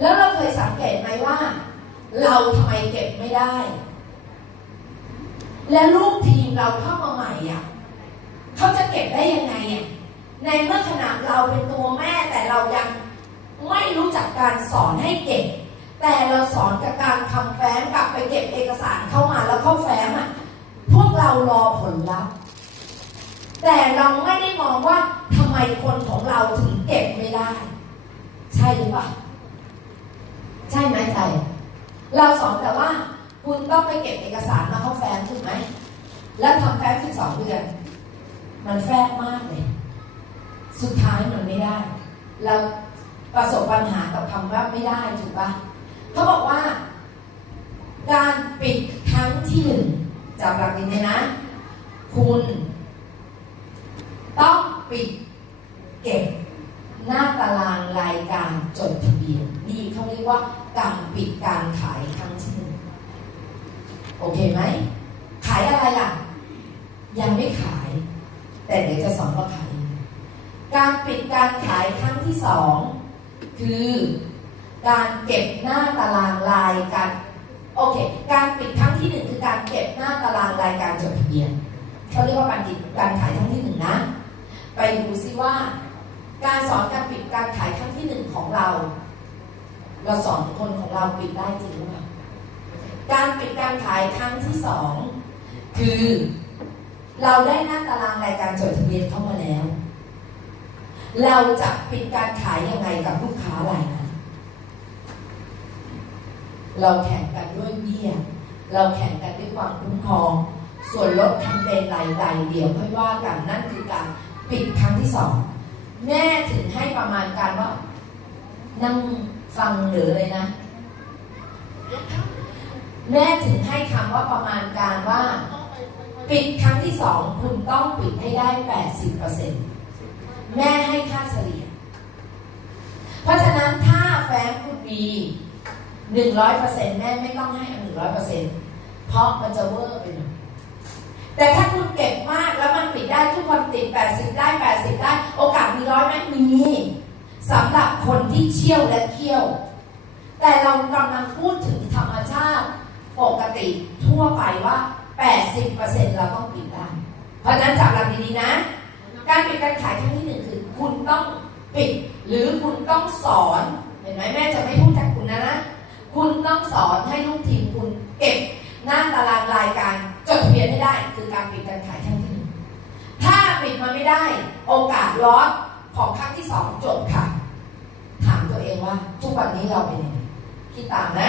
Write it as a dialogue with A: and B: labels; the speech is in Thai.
A: แล้วเราเคยสังเกตไหมว่า เราทำไมเก็บไม่ได้ และลูกทีมเราเข้ามาใหม่อะเขาจะเก็บได้ยังไงอะในเมื่อขณะเราเป็นตัวแม่แต่เรายังไม่รู้จักการสอนให้เก็บ แต่เราสอนกับการทำแฟ้มกลับไปเก็บเอกสารเข้ามาแล้วเข้าแฟ้มอะพวกเรารอผลลัพธ์แต่เราไม่ได้มองว่าทำไมคนของเราถึงเก็บไม่ได้ ใช่หรือเปล่า ไหมใจ เราสอนแต่ว่า คุณต้องไปเก็บเอกสารมาเข้าแฟ้มถูกไหม แล้วทำแฟ้มสิบสองเดือน มันแฟบมากเลย สุดท้ายมันไม่ได้ เราประสบปัญหากับคำว่าไม่ได้ถูกปะเขาบอกว่า การปิดครั้งที่หนึ่งจากหลักนี้เลยนะ คุณ ต้องปิดเก็บหน้าตารางรายการจดทะเบียนนี่เขาเรียก ว่าการปิดการขายครั้งที่หนึ่งโอเคไหม ขายอะไรล่ะ ยังไม่ขาย แต่เดี๋ยวจะสอนว่าขาย การปิดการขายครั้งที่สองคือการเก็บหน้าตารางรายการโอเค การปิดครั้งที่หนึ่งคือการเก็บหน้าตารางรายการจดทะเบียนเขาเรียกว่าการปิดการขายครั้งที่หนึ่งนะ ไปดูซิว่า การสอนการปิดการขายครั้งที่หนึ่งของเรา เราสอนคนของเราปิดได้จริงหรือเปล่าการปิดการขายครั้งที่สองคือ เราได้หน้าตารางรายการจดทะเบียนเข้ามาแล้ว เราจะปิดการขายยังไงกับลูกค้ารายนั้นเราแข่งกันด้วยเบี้ยเราแข่งกันด้วยความคุ้มครอง ส่วนลดแคมเปญรายใดเดี๋ยวค่อยว่ากันนั่นคือการปิดครั้งที่สองแม่ถึงให้ประมาณการว่า นั่งฟังหรือเลยนะ แม่ถึงให้คำว่าประมาณการว่า ปิดครั้งที่สองคุณต้องปิดให้ได้แปดสิบเปอร์เซ็นแม่ให้ค่าเฉลี่ย เพราะฉะนั้นถ้าแฟ้มคุณมีหนึ่งร้อยเปอร์เซ็นแม่ไม่ต้องให้หนึ่งร้อยเปอร์เซ็นเพราะมันจะเวอร์ไปหน่อยแต่ถ้าคุณเก็บมากแล้วมันปิดได้ทุกคนติด 80 ได้ 80 ได้ โอกาสมีร้อยไหมมี สำหรับคนที่เชี่ยวและเคี่ยว แต่เรากำลังพูดถึงธรรมชาติปกติทั่วไปว่า 80%เราต้องปิดได้ เพราะนั้นจับหลักดีๆนะ การปิดการขายครั้งที่หนึ่งคือ คุณต้องปิด หรือคุณต้องสอนเห็นไหมแม่จะไม่พูดแทนคุณนะนะ คุณต้องสอนให้ลูกทีมคุณเก็บหน้าตารางรายการจดทะเบียนให้ได้ คือการปิดการขายครั้งที่หนึ่งถ้าปิดมาไม่ได้ โอกาสลอสของครั้งที่สองจบค่ะ ว่าทุกวันนี้เราเป็นยังไงคิดตามนะ